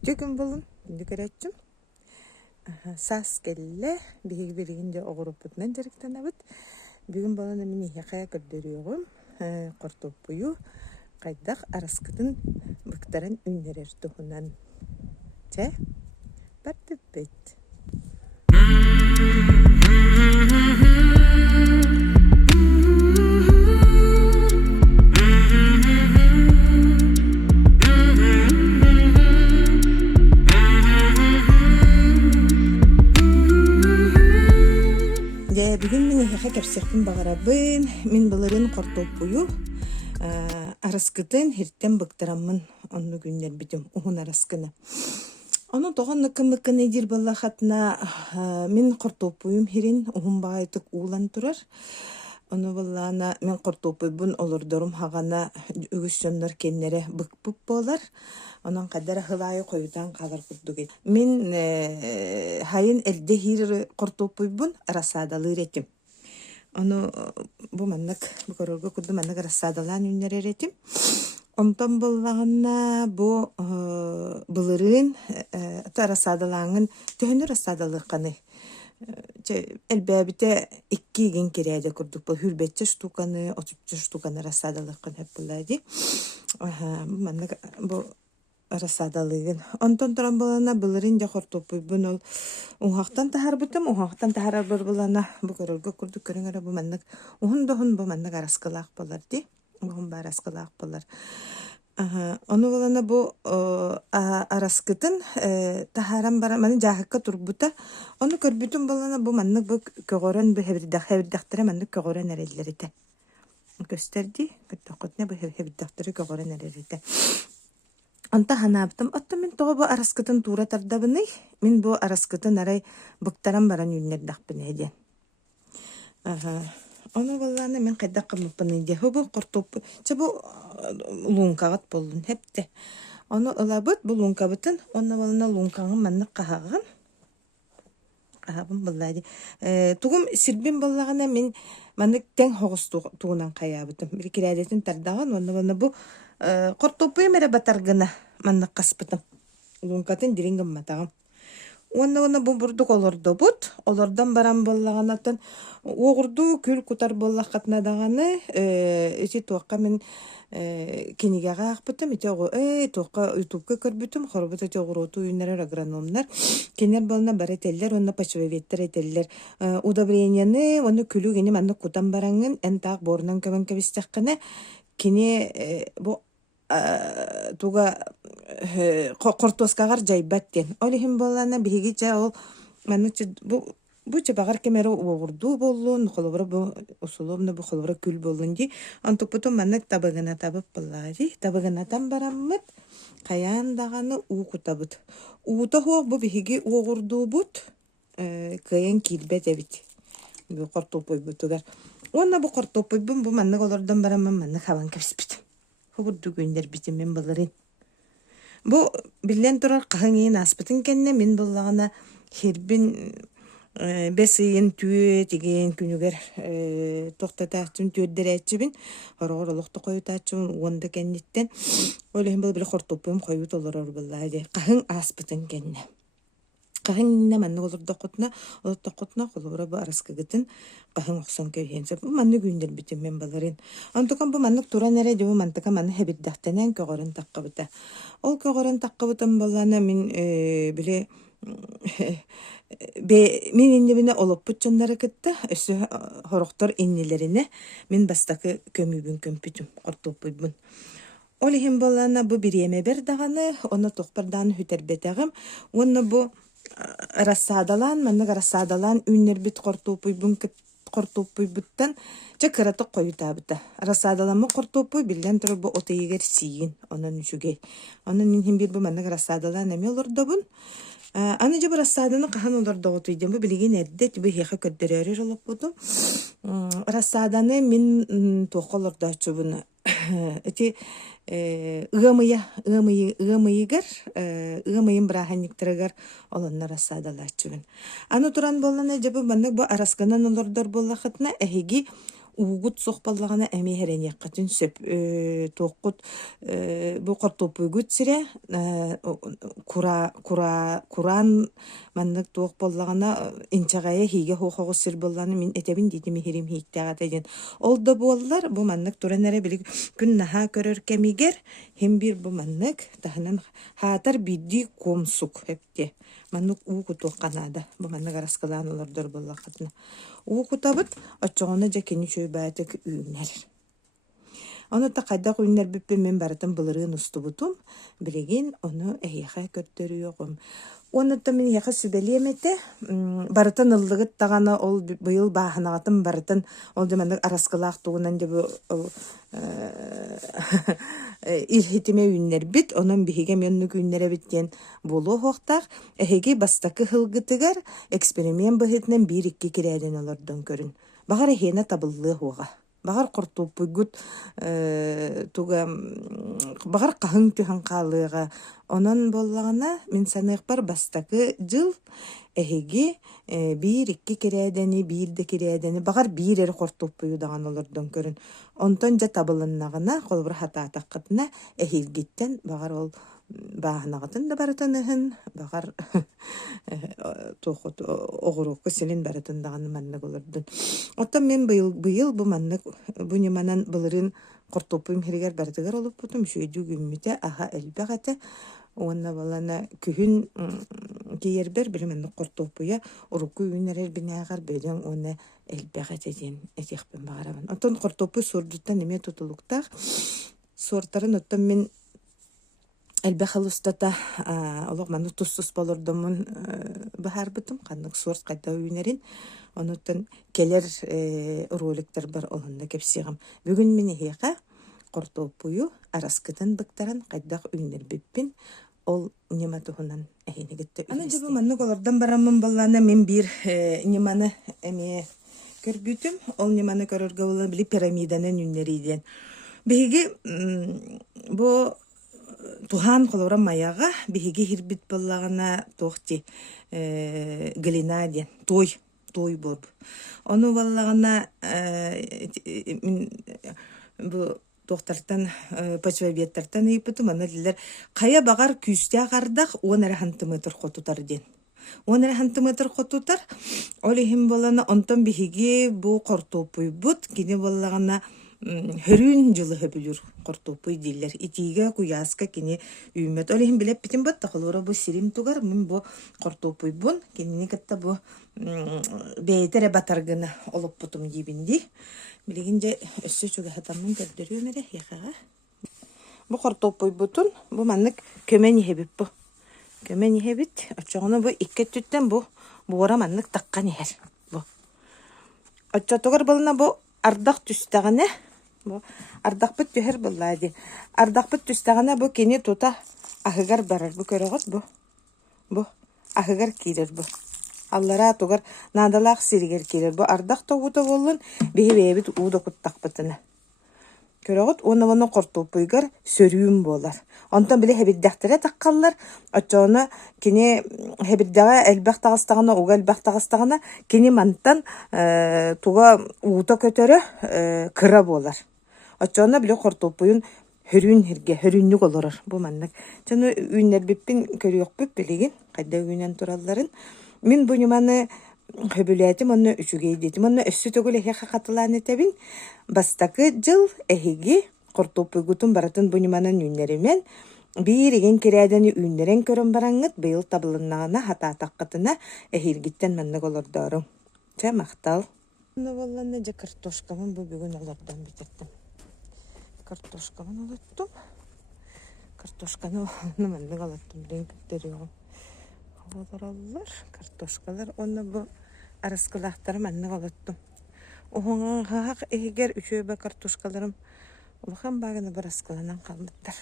Бүтө күн болун, күндү көрөчүм. Сас келле, биги биригинде огуруппутунан жарыктанабыт. Бүгүн болон эмини хакая көрдөрүөгүм, кортоппую, кайдак араскытын быктаран үннерер тухунан. Че, бартыппет. Бүгүн мен хеха кепсехпин багарабын, мен былырын кортоппую, араскытын хирттен быктараммын онну күннер битим, ухун араскыны. Ону тоғын ныкын эдир баллахатна мен кортоппуюм хирин ухун багайтык уулан турар. Ону баллана мен кортоппуйбун олордорум хагана үгүссөннөр кеннере быкпып болар. Онан кадара хылайы койутан калар курдугет. Мен хайын элде хир кортоппуйбун арасадалы ретим. Ону бу маннык бу көрөргө курду маннык арасадалан үннер эретим. Онтон боллагына бу былырын арасадалаңын төнөр арасадалыканы. Элбэбите 2 ген кереде курдук бу хүрбетче штуканы, 30 штуканы арасадалыкын хеп булайды. Маннык бу арасадалыгын. Онтон туран болана былырын да кортоппуйбун ол уңактан тахарбытым, уңактан тахарар болана бу көрөргө курдук көрөңөр бу маннык уһундохун бу маннык араскалак болар ди. Уһун араскалак болар. Ону болана бу араскытын тахаран бара маны жахыкка турбута. Ону көрбүтүм болана бу маннык бу көгөрөн бу хебирдактыра маннык көгөрөн эреллерите. Көстөрди, көттөкөтне бу хебирдактыры көгөрөн эреллерите. Онта ханаптым, отто мен тоғы бу араскытын тура тардабыны, мен бу араскытын арай быктаран баран үннердакпын эден. Ону балланы мен кайда кымыппын эде. Бу кортоп, че бу лункагат болдун хепте. Ону ылабыт бу лункабытын, ону балына лункагын маннык кахаган. Кахабын баллайды. Тугум сирбин баллагана мен маннык тең хогус тугунан каябытым. Бир кирадетін тардаган, ону балына бу кортоппуй мере батаргына маннык каспытым. Лункатын дирингин матагам. Онна бу бурдук олордобут, олордан баран боллаганаттан огурду күл кутар боллакатна даганы, эти туакка мен кинигага акпытым, эти туакка ютубка көрбүтүм, хорбут эти огуроту үйнер агрономнар, кенер болна бар этеллер, онна почвоветтер этеллер, удобренияны, оны күлү гени манны кутан барангын, энтак борунан көмөн кебистеккene, кини бу туга кортоскагар жайбаттен. Олихим болана биги жа ол манычы бу чабагар кемере огурду боллун, холобра бу условно бу холобра күл боллун ди. Антоп потом маннык табыгына табып буллари. Табыгынатан бараммыт, каян даганы укутабыт. Ута хо бу биги огурду бут, каян килбет эбит. Бу кортопой бутугар. Онна бу кортопой бу маннык олордан бараммын, маннык хаван кепспит. Хобурду күндер битим мен баларын. Бу билен турар кахыңын аспытын кенне мен боллагана хербин бесыйын түйе деген күнүгер токтатаачын түйөддеречибин оролокто коютаачын онда кенниттен ойлойм бул бир кортопум коют олорор буллайды. Кахың аспытын кенне. Кахыңна манны олордокотна колобра бу араскагытын кахың оксон көйенсе бу манны күндер битим мен баларын. Антукан бу маннык туран эре дебу мантыка манны хебиддактенен көгөрөн таккабыта. Ол көгөрөн таккабытын баллана мен биле мен иннебине олоппут жоннары кытта өсү хороктор иннелерине мен бастакы көмүбүн көмпүтүм кортоппуйбун. Ол ихим баллана бу биреме бер даганы оны токпардан хүтербетегим. Оны бу арасадалан, маннык арасадалан үннер бит кортоппуйбуттан чакыраты коютабыта. Арасадаламы кортоппуй билен туру бу отыйгер сийин, онун үчүгей. Онун мен бир бу маннык арасадалан эме олордобун. Аны жа арасаданы кахан олордоготуйден бу билген эрдет бу хеха көддөрөр олоппуту. Арасаданы мен токолордачубуна. Эти ığamıyın bırahanlıktırıgar olanlar asadalaçıgın. Аны туран боллана жабы маннык бу арасканан олордор боллахытна эхиги угут сохпаллагана эми хереньяккатын сөп тооккут бу кортопуйгут сире куран маннык туох боллагана инчагая хиге хохогу сир болланы мин этебин дитими хирим хииттагата ден ол да буоллар бу маннык туренере билик күн наха көрөр кемигер хим бир бу маннык таханан хаатар бидди комсук хепте маннык угу туокканада бу маннык араскалаан олордор боллакатына угу табыт очоғона жакени чөйбәтик үйнер. Оны та кайда үйнер биппе мен баратын былырын устубутум, билеген оны эйяха көттөрүөгөм. Оны та мен яха сүбелиемете, баратын ыллыгыт тагана ол быйыл бааханагатын баратын ол демендик араскалаак тугунан деп илхитиме үйнер бит, онун биһиге мөннүк үйнере биттен болу хоктак, эһиги бастакы хылгытыгар эксперимент быһытынан 1-2 кирәден олордон көрүн. Багар эхена табыллы хуга. Багар кортупугут туга багар кахын түһөн калыга. Онон боллагана мен санык бар бастакы жыл эһиги 1-2 кирәдени, 1 кирәдени багар 1 кортупуй даган олордон көрүн. Онтон жа табылыннагына колбур хатаатаккытына эһилгиттен багар ол баахнагатын да баратыныһын багар тохот огурукка силин баратын даганы маннык олордун. Оттон мен быйыл бу маннык бу неманан былырын кортопуйм хиригер бардыгар олуп бутум шүйдү күммүтэ аха элбагата онна балана күһүн киербер билемен кортопуя уруку үнерер бинагар беден онна элбагата ден этехпен багарабын. Оттон кортопуй сордуттан эме тутулуктак сортарын оттон мен Элбэхалустата олог ману туссус болордомун бахарбытым каннык сорт кайда үйнерин онуттан келер роликтер бар олонда кепсигам. Бүгүн мен хека кортопую араскытын быктаран кайдак үйнер биппин ол нема тухунан эхинегетте. Аны жабы маннык олордан барамын баллана мен бир неманы эме көрбүтүм. Ол неманы көрөргө бола били пирамиданын үйнериден. Биги бу тухан колоран маяга биһиги хирбит боллагана тохти глинаден той боб. Ону боллагана бу тохтартан почвебеттартан ыйпытым аны дилер кая багар күстә гардак 10 сантиметр хотутар ден. 10 сантиметр хотутар олихим болана онтон биһиги бу кортопуй бут кини боллагана хөрүн жылы хөбүлүр кортопуй диллер. Итиге куяска кини үймет. Олихин билеп битин бат тахылора бу сирим тугар мен бу кортопуй бун кини катта бу бейтере батаргына олуп бутум дибинди. Билегинде өссө чуга хатамын көрдөрү мере яхага. Бу кортопуй бутун бу маннык көмени хебип бу. Көмени хебит. Очогону бу икке түттен бу буора маннык таккан ехер. Бу. Очотугар болна бу ардак түстәгәне бу ардакпыт төһөр буллады. Ардакпыт түстәгәне бу кини тута ахыгар барар бу көрөгөт бу. Бу ахыгар кирер бу. Аллара тугар надалак сиригер кирер бу ардак тогута болун бебебит уда куттакпытына. Көрөгөт оны кортопуйгар сөрүүм болар. Онтон биле хебиддәхтере таккаллар. Очоны кини хебиддәгә элбәх тагыстагына, угал бәх тагыстагына кини мантан туга ута көтөрө кыра болар. Очоны биле кортопуйун хөрүн хирге, хөрүннүк олорор бу маннык. Жана үйнер биппин көрөк бүп билеген кайда үйнен туралларын. Мен бу неманы хөбүләтим онны үчүгей дитим. Онны өссү төгүле хека катылан этебин. Бастакы жыл эхиги кортопуйгутун баратын бу неманын үйнеримен бириген кирәдени үйнерен көрөн бараңыт быйыл табылыннагына хатаатаккытына эхилгиттен маннык олордорум. Ча мактал. Онны болланна же картошкамын бу бүгүн олордон битеттим. Картошкамын олоттум. Картошканы маннык олоттум деген көтөрүгүм. Олораллар, картошкалар, онны бу араскылактар маннык олоттум. Оңа хак эгер үчөбө картошкаларым улахан багына араскыланан калмыттар.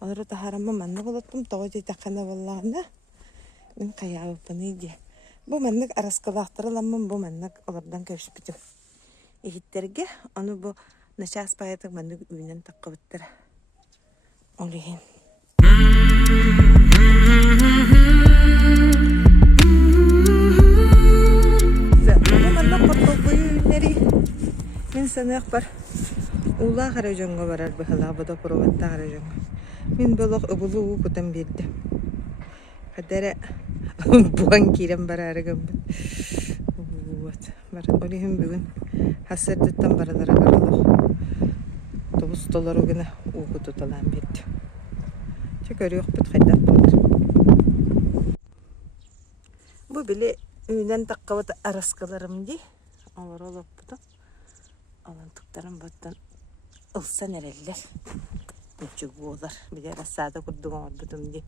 Олар тахарамы маннык олоттум, тоготи такана боллагына мен каябыпын иди. Бу маннык араскылактарыламын, бу маннык олардан көпүспүтүм. Эхиттерге аны бу начас паятык маннык үйнен таккыбыттар. Олеген. Мен санақ бар. Ула қаражонға барар бұхала, бұда проватта қаражонға. Мен болық ұбылы ұу күтім берді. Қадары бұған керем барарығым. Вот. Олихім бүгін хасырдыттан баралары баралық. Тобус толар өгіні ұғы тұталан берді. Чек өріқ бұд қайдақ болыр. Бұл білі үйден таққават араскаларым дей. Олар олып бұды. Олан тұқтарым бұддан ұлсан әрелер. Нүчігі олар. Біле расада күрдіғын орбыдым дей.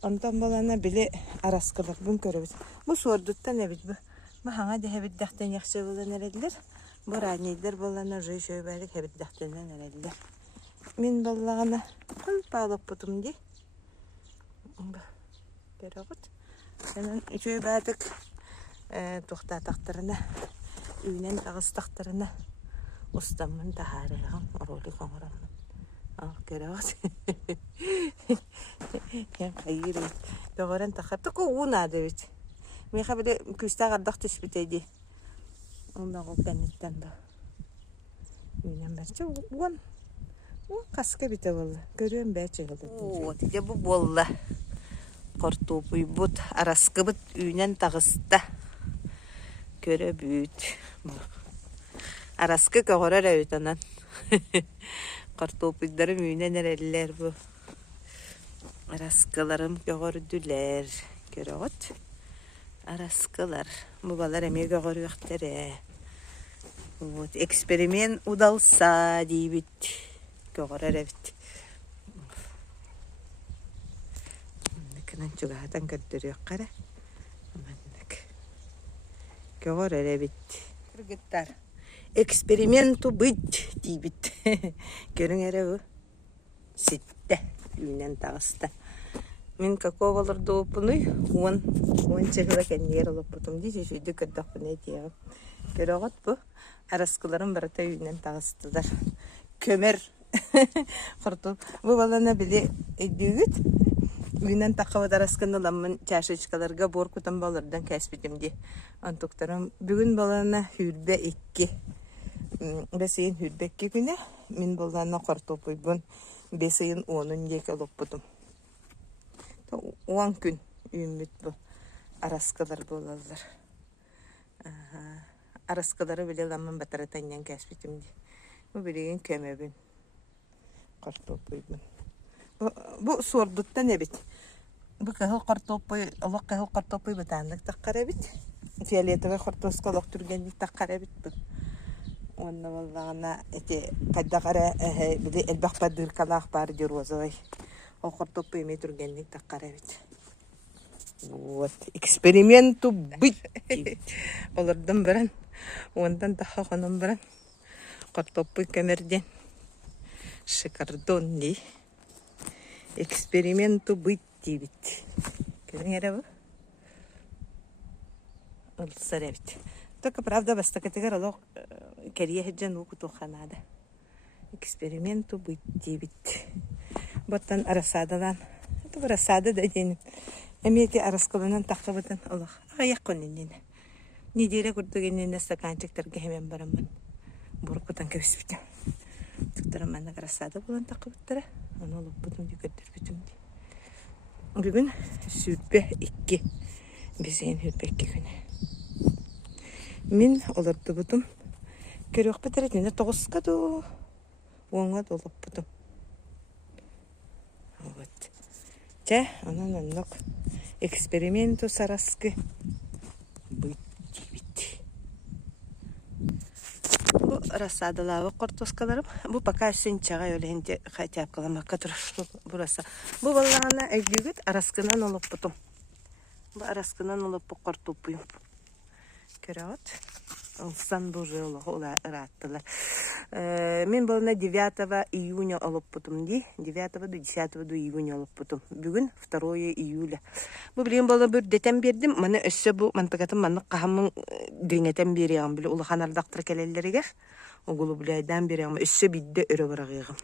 Онтан балана біле араскалар бұн көрібіз. Бұл суардыттан әбіт бұл. Махаңа де әбітдақтан яқшы болан әрелер. Бұл ранейдер балана жой бәрік әбітдақтанан әрелер. Мен балағана құл бағылып бұдым дей. Көріғыт. Сенің жой бәрік тоқтатақтарына, үйнен тағыстақтарына ұстамын тағарыған ролі қоңырамын. Көріғыт. Қайыр өйт. Доғыран тақырты көуін ады өйт. Меға біле күсті ағардақ түспіт әйді. Ондағы кәнеттен ба. Үйнен бәрчі оған. Қасқа біті болы. Көріен бәрчі ғылды. О, деде бұл болы. Қорту бұй бұд. Арасқы бұд үйнен тағыста. Көрі бүйт. Арасқы көғырар өйт анан. Картопуйдарым үйнен әрелер бұ. Араскаларым көғырдүлер. Көріғыт. Араскалар. Бұ балар әме көғырғақтары. Эксперимент удалса дейбіт. Көғырар әбіт. Мүкінен жүғатан көрдірі өққара. Көғырар әбіт. Кіргіттар. Эксперименту быть дейбіт. Көрің әрі бұ. Сетті. Үйнен тағыста. Мен какого болырды опыны? Он чығыла кәнер олып бұтым дейді. Жүйді көрдіқ бұны дейгім. Көріғыт бұ. Араскыларым барата үйнен тағыстылар. Көмір. Құртыл. Бұ балана біле өйдігіт. Үйнен таққават араскын оламын чашычкаларға бор күтім балырдан кәспетімде. Антуқтарым бүгін балана хүрді екке. Бәсейін хүрбекке күні. Мен балана қартопой бұн. Бәсейін оның ек олып бұдым. Оған күн үйімбет бұл. Араскалар болалар. Араскалары біле ламын батаратаннан кәспетімде. Бұл білеген көмебін. Қартопой бұн. Бұл суордуттан әбет. Бұл қағыл қартопой, олық қағыл қартопой бұтанлық таққар әбет. Фиолетовый қартосқа олық түргенлік таққар әбет бұл. Онна боллағына қайдағара әлбақ бадыркалақ бар дер өзі. Ол қартопой еме түргенлік таққар әбет. Вот, эксперименту быть. Олардан бірін, ондан таққа қонын бірін. Қартопой көмірден. Шикардон дей. Эксперименту быть дейбіт. Көрің әрі бұл? Олсар әбіт. Только правда бастакатыгар олық кәрие хеджан ұқы тоқанады. Эксперименту быть дейбіт. Боттан арасадалан. Это бір арасады да дейін. Әметі араскалынан таққа бұтын олық. Аяқ қоныннен. Недері күрдігеннен стаканчықтарға hemen барамын. Бұрық бұтан кәбіс бітім. Тұқтарым мәнік арасады болан таққа бұттары. Оны олып бұтым де көрдір бітім де. Бүгін сүрбе 2. Бізен сүрбе 2 күні. Мен оларды бұтым. Көріқ бітір етінде 9-қа ду. Оңға долып бұтым. Вот. Жа, онан онлық. Эксперименту сараскы. Быть дейбіт. Бұл расадылауы қортоскаларым. Бұл пока үсін чаға өлігінде қайтап қаламаққа тұрыш. Бұл балағына әйдігіт араскынан олып бұтым. Бұл араскынан олып бұл қортып бұйым. Көріғат. Олсан бұл жолығы ола ұраттылар. Мен балына 9 июня олып бұтым дей. 9-10 июня олып бұтым. Бүгін 2 июля. Бұл білген балына бір детен бердім. Маны өссі бұл мантығатын маны қағамын дөңетен береғым. Білі ұлы қанардақтыр кәлелерігер. Оғылы бұлайдан береғым. Өссі бидді өрі барағығым.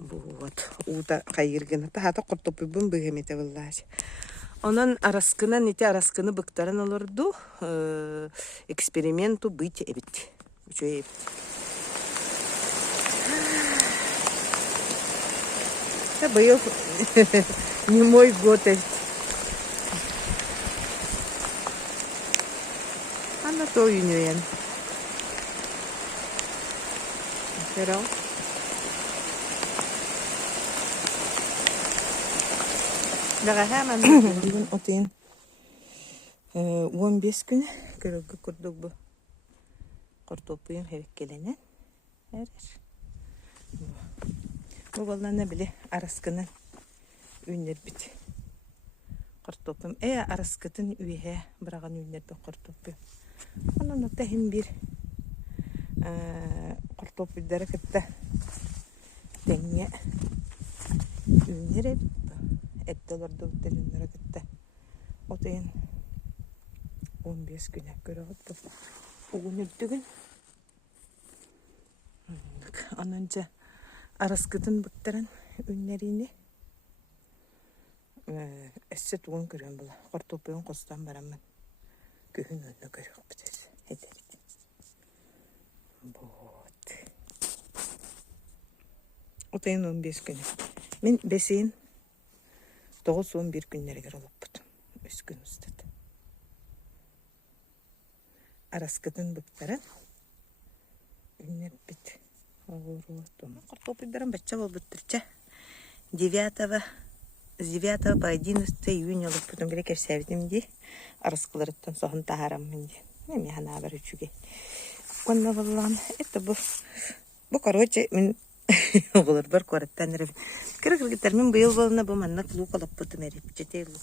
Вот. Ута қайыргені. Тағата құртып бұйбын бұғыметі бұллағы. Онан араскынан ити араскыны быктарын олорду эксперименту быть эбит. Үчөй эбит. Был не мой год. Она то юниен. Pero daga hemen bugün otayın 15 gün körөггө курдук бу картопуйун хереккелenen эрер. Бу баллана биле араскынын үйнер бит. Картопум араскытын үйе бираган үйнер бит картопу. Анан тахим бир картопуйдары кытта теңе үйнер бит. Эттерди үтелиннер кытта. Отайын 15 güne körөгөт бу. Угунүрдүгүн. Ананча араскытын быктарын үннерини эссе тугун көрөн була. Картопуйун костан барамын. Көһүн өнө көрөк битес. Эдерит. Вот. Отайын 15 güne. Мен бесейин 9-11 günlere olupпут. 3 gün устат. Араскытын быктарын үннер бит. Картопуйдарын бачча болбуттурча. 9 по 11 июня олуппутун керек эрсәбитим ди. Араскыларыттан соһун тахараммын ди. Эми хана бар үчүгө. Конна баллан. Это бу короче мен оголор бар кораттан рев. Кыргыргыттар мен быйыл болуна бу манна лук алыппытым эрип. Жетей лук.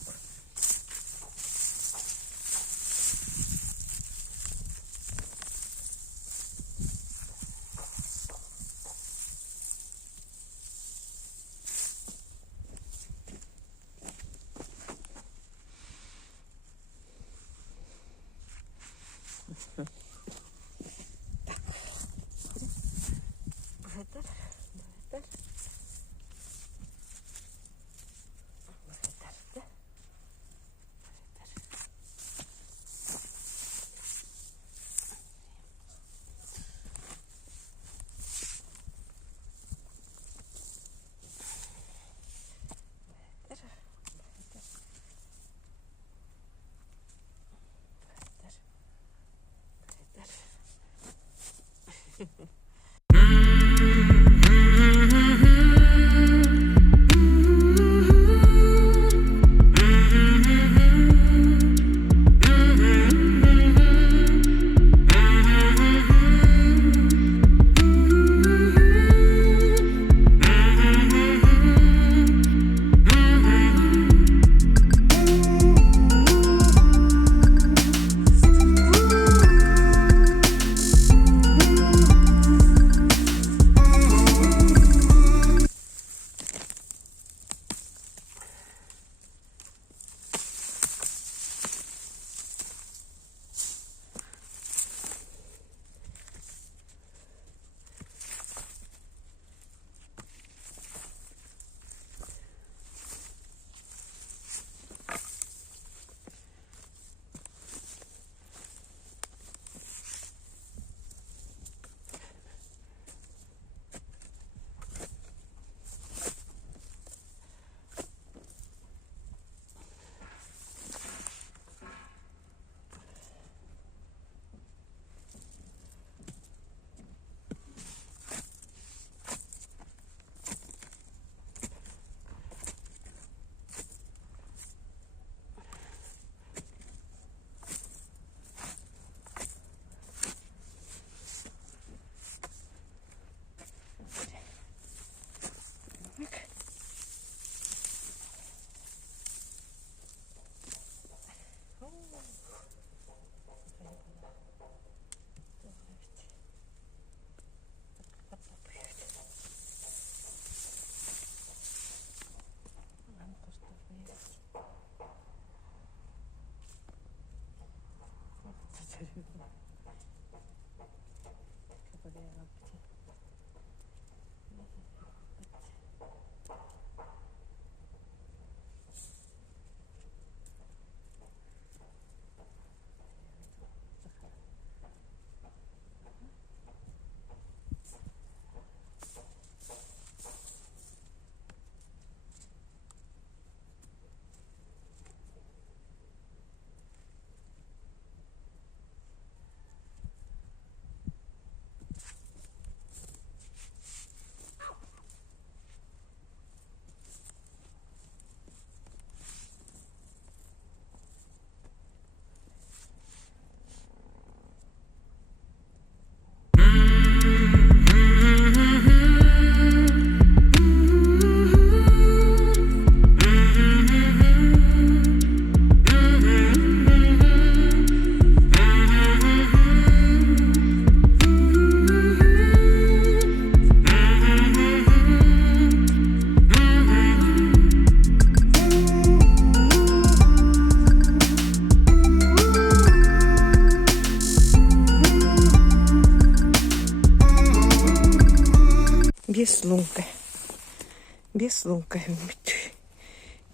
лунка. Без лунка.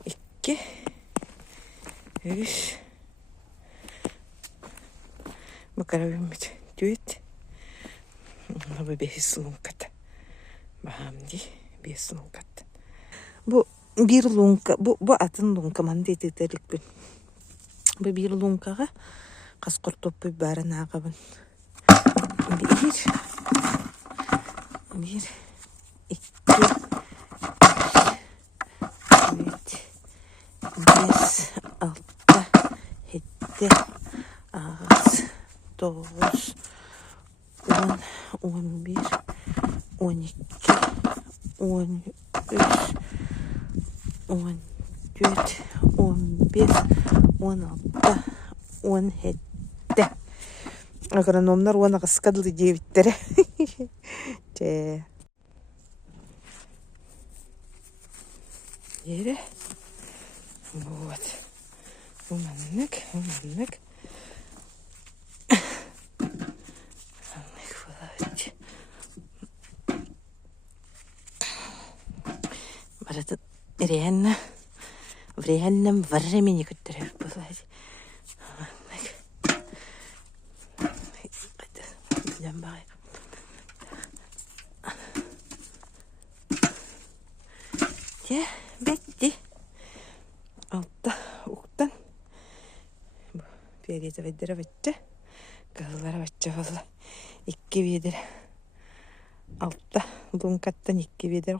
Икки. Үш. Бакарабиммит. Түйет. Бұл без лунката. Баамди без лунката. Бұл bir лунка. Бұл атын лунка. Манда ететерлікпін. Бұл bir лункаға қасқыртоппы барын ағабын. Bir, iki, üç, beş, altı, yedi, ağız, dokuz, 10, 11, 12, 13, 14, 15, 16, 17. Агрономнар оны қысқадылы дебіттері. Ері. Вот. Уманнык. Барады реально в реальном времени, которое было. Бетти. Алта уктан. Переде веддере бетте. Кызлары бетте болла. Икки бедер. Алта лункаттан икки бедер.